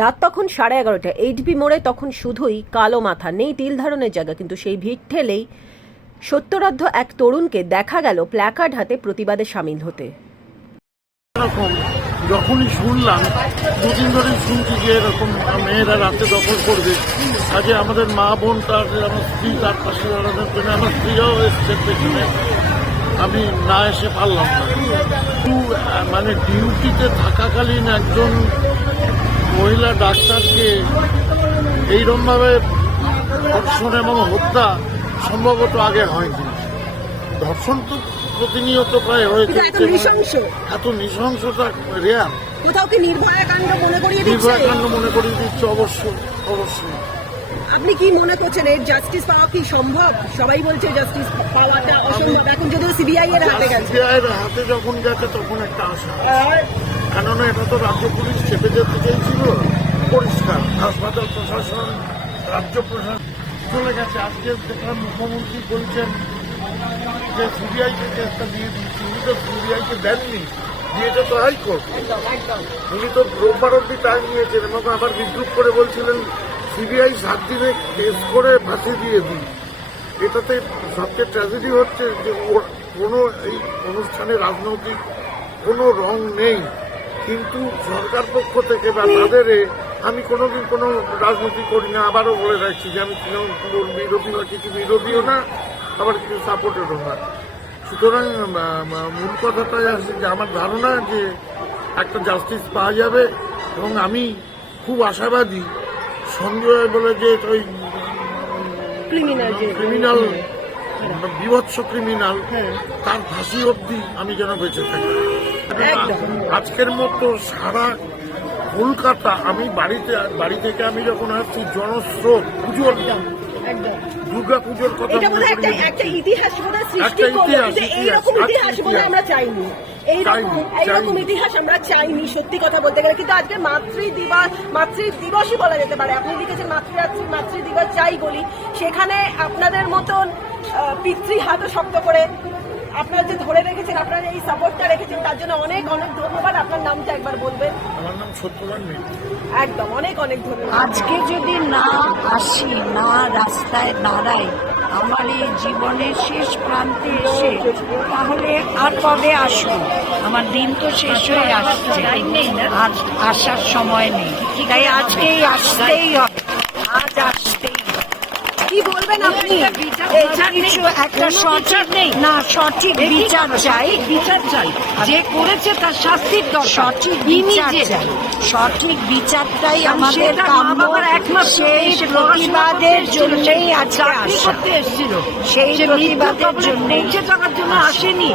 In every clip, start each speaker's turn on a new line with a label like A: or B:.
A: রাত তখন সাড়ে এগারোটা। এইচবি মোড়ে তখন শুধুই কালো মাথা, নেই তিল ধারণের জায়গা, কিন্তু সেই ভিড় ঠেলেই সত্যরাধ্য এক তরুণকে দেখা গেল প্ল্যাকার্ড হাতে প্রতিবাদে সামিল হতে।
B: যখনই শুনলাম, দুদিন ধরে শুনছি যে এরকম মেয়েরা রাতে দখল করবে। আগে আমাদের মা বোন, তার আমার স্ত্রী, তার পাশে দাঁড়ানোর জন্য আমার স্ত্রীও এসছে পেছনে, আমি না এসে পারলাম না। মানে ডিউটিতে থাকাকালীন একজন মহিলা ডাক্তারকে এইরমভাবে ধর্ষণ এবং হত্যা সম্ভবত আগে হয়নি। ধর্ষণ তো প্রতিনিয়ত প্রায় হয়েছে
A: এত নৃশংস?
B: এত নৃশংসতা রেয়ার।
A: কোথাও কি নির্ভয়া কাণ্ড মনে করিয়ে দিচ্ছে?
B: নির্ভয়াকাণ্ড মনে করিয়ে দিচ্ছে অবশ্যই অবশ্যই।
A: আপনি কি মনে করছেন এর জাস্টিস পাওয়া কি সম্ভব? সবাই বলছে জাস্টিস পাওয়াটা অসম্ভব। এখন যদিও সিবিআই এর হাতে গেছে।
B: সিবিআই এর হাতে যখন গেছে তখন একটা আশা। কেননা এটা তো রাজ্য পুলিশ চেপে যেতে চেয়েছিল। পরিষ্কার। হাসপাতাল প্রশাসন রাজ্য প্রশাসন চলে গেছে। আজকে দেখলাম মুখ্যমন্ত্রী বলছেন যে সিবিআই কে কেসটা দিয়ে দিচ্ছি উনি তো সিবিআই কে দেননি। দিয়েছে তো হাইকোর্ট। উনি তো রোববার অব্দি টাইম নিয়েছেন এবং আবার বিদ্রুপ করে বলছিলেন সিবিআই সাত দিনে কেস করে ফাঁসি দিয়ে দিই। এটাতে সবচেয়ে ট্র্যাজেডি হচ্ছে যে ওর কোনো এই অনুষ্ঠানে রাজনৈতিক কোনো রং নেই। কিন্তু সরকার পক্ষ থেকে বা তাদের আমি কোনোদিন কোনো রাজনীতি করি না, আবারও বলে রাখছি যে আমি তৃণমূল বিরোধী বা কিছু বিরোধীও না, আবার কিছু সাপোর্টেরও না। সুতরাং মূল কথাটাই আছে যে আমার ধারণা যে একটা জাস্টিস পাওয়া যাবে এবং আমি খুব আশাবাদী সঞ্জয় বলে যে ওই ক্রিমিনাল যে ক্রিমিনাল বিভৎস ক্রিমিনাল হ্যাঁ। তার ফাঁসি অবধি আমি যেন বেঁচে থাকি। আজকের মতো সারা কলকাতা আমি বাড়িতে বাড়ি থেকে আমি যখন আসছি জনস্রোত উজ্জ্বল একদম দুর্গা পুজোর কথা এটা বোধহয় একটা একটা ইতিহাস বোধহয় সৃষ্টি করল এইরকম ইতিহাস বোধহয় আমরা চাইনি। এইরকম এইরকম ইতিহাস আমরা চাইনি সত্যি কথা বলতে গেলে। কিন্তু আজকে মাতৃ দিবস মাতৃ দিবসই বলা যেতে পারে। আপনি লিখেছেন মাতৃরাত্রি মাতৃ দিবস চাই বলি। সেখানে আপনাদের মতন পিতৃ হাত শক্ত করে আপনারা যে ধরে রেখেছেন আপনারা এই সাপোর্টটা রেখেছেন তার জন্য অনেক অনেক ধন্যবাদ। আপনার নামটা একবার বলবেন? আমার নাম সত্যবান একদম অনেক অনেক ধন্যবাদ। আজকে যদি না আসি না রাস্তায় দাঁড়াই আমার এই জীবনের শেষ প্রান্তে এসে তাহলে আর কবে আসব? আমার দিন তো শেষ হয়ে আসছে। আর আসার সময় নেই। তাই আজকেই আসতেই হবে। আজ হবে। কি বলবেন আপনি? কিছু একটা সঠিক নেই। না সঠিক বিচার চাই। বিচার চাই। যে করেছে তার শাস্তির সঠিক বিচার চাই। সঠিক বিচারটাই আমাদের কাম্য। সেই প্রতিবাদের জন্যই আজকে আসা। এসেছিল। সেই প্রতিবাদের জন্য পৌঁছে থাকার জন্য আসেনি।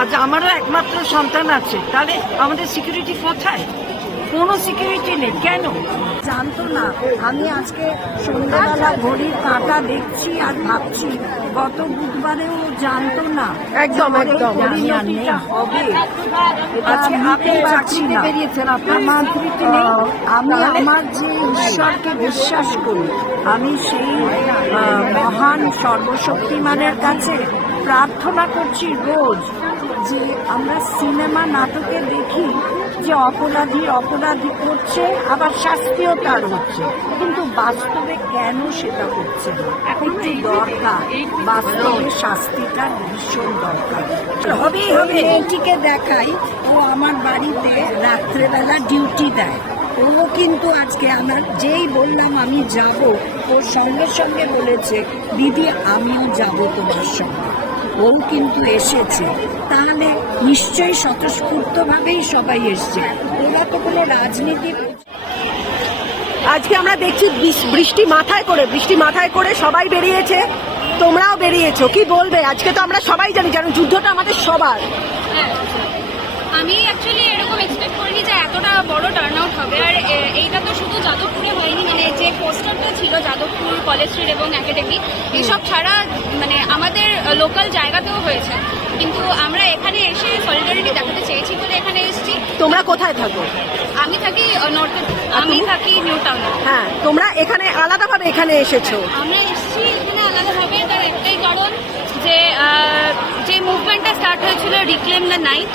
B: আজ আমারও একমাত্র সন্তান আছে। তাহলে আমাদের সিকিউরিটি কোথায়? কোনো সিকিউরিটি নেই। কেন? জানতো না। আমি আজকে সন্ধ্যাবেলা ঘড়ির কাঁটা দেখছি আর ভাবছি গত বুধবারেও জানতো না। একদম, একদম। পরিণতিটা হবে। আজকে আপনি আপনি চাকরিতে বেরিয়েছেন আপনার আমি আমার যে ঈশ্বরকে বিশ্বাস করি আমি সেই মহান সর্বশক্তিমানের কাছে প্রার্থনা করছি রোজ যে আমরা সিনেমা নাটকে দেখি যে অপরাধী অপরাধী করছে আবার শাস্তিও তার হচ্ছে। কিন্তু বাস্তবে কেন সেটা হচ্ছে না? একটু দরকার। বাস্তবে শাস্তিটা ভীষণ দরকার। হবেই হবে দেখাই ও আমার বাড়িতে রাত্রেবেলা ডিউটি দেয়। ও কিন্তু আজকে আমার যেই বললাম আমি যাব ওর সঙ্গে সঙ্গে বলেছে দিদি আমিও যাব তোমার সঙ্গে। ও কিন্তু এসেছে। তাহলে নিশ্চয়ই স্বতঃস্ফূর্তভাবেই সবাই এসছে। ওরা তো কোনো রাজনীতি আজকে আমরা দেখছি বৃষ্টি মাথায় করে বৃষ্টি মাথায় করে সবাই বেরিয়েছে। তোমরাও বেরিয়েছো। কি বলবে? আজকে তো আমরা সবাই জানি জানো যুদ্ধটা আমাদের সবার। আমি অ্যাকচুয়ালি এরকম এক্সপেক্ট করিনি যে এতটা বড় টার্ন আউট হবে। আর এইটা তো শুধু যাদবপুরে হয়নি মানে যে পোস্টারটা ছিল যাদবপুর কলেজ স্ট্রিট এবং একাডেমি এইসব ছাড়া মানে আমাদের লোকাল জায়গাতেও হয়েছে। কিন্তু আমরা এখানে এসে সলিডারিটি দেখাতে চেয়েছি বলে এখানে এসেছি। তোমরা কোথায় থাকো? আমি থাকি নর্থ আমি থাকি নিউ টাউনে হ্যাঁ তোমরা এখানে আলাদাভাবে এখানে এসেছ। আমরা এসেছি এখানে আলাদাভাবে। তার একটাই কারণ যে যে মুভমেন্টটা স্টার্ট হয়েছিল রিক্লেম দ্য নাইট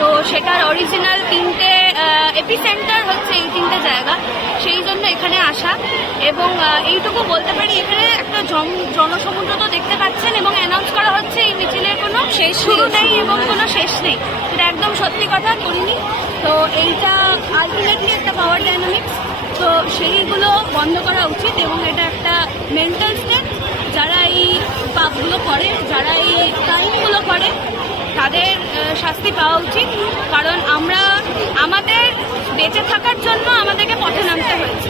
B: তো সেটার অরিজিনাল তিনটে এপিসেন্টার হচ্ছে এই তিনটে জায়গা। সেই জন্য এখানে আসা। এবং এইটুকু বলতে পারি এখানে একটা জন- জনসমুদ্র তো দেখতে পাচ্ছেন এবং অ্যানাউন্স করা হচ্ছে এই মিছিলের কোনো শেষ শুরু নেই এবং কোনো শেষ নেই। এটা একদম সত্যি কথা করিনি। তো এইটা আলটিমেটলি একটা পাওয়ার ডাইনামিক্স তো সেইগুলো বন্ধ করা উচিত এবং এটা একটা মেন্টাল স্টেট যারা এই পাপগুলো করে যারা এই আহ, শাস্তি পাওয়া উচিত কারণ আমরা আমাদের বেঁচে থাকার জন্য আমাদেরকে পথে নামতে হয়েছে।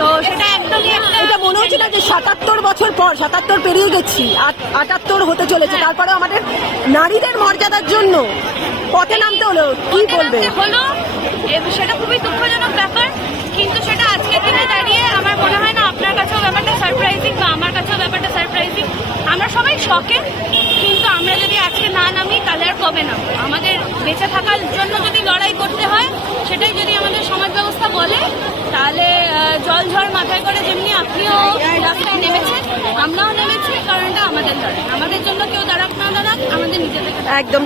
B: তো সেটা একদমই এটা মনে হচ্ছে না যে সাতাত্তর বছর পর সাতাত্তর পেরিয়ে গেছি আটাত্তর হতে চলেছে। তারপরে আমাদের নারীদের মর্যাদার জন্য পথে নামতে হলো। কি বলবে? হলো সেটা খুবই দুঃখজনক ব্যাপার কিন্তু সেটা আজকের দিনে দাঁড়িয়ে আমার মনে হয় না আপনার কাছেও ব্যাপারটা সারপ্রাইজিং বা আমার কাছেও ব্যাপারটা সারপ্রাইজিং আমরা সবাই শখে কিন্তু আমরা যদি আজকে না নামি তাহলে আর কবে নামবো আমাদের বেঁচে থাকার জন্য যদি লড়াই করতে হয় সেটাই যদি আমাদের সমাজ ব্যবস্থা বলে, তাহলে জল ঝড় মাথায় করে যেমনি আপনিও রাস্তায় নেমেছেন, আমরাও নেমেছি, কারণটা আমাদের লড়াই আমাদের জন্য কেউ দাঁড়াক না দাঁড়াক, আমাদের নিজেদের একদম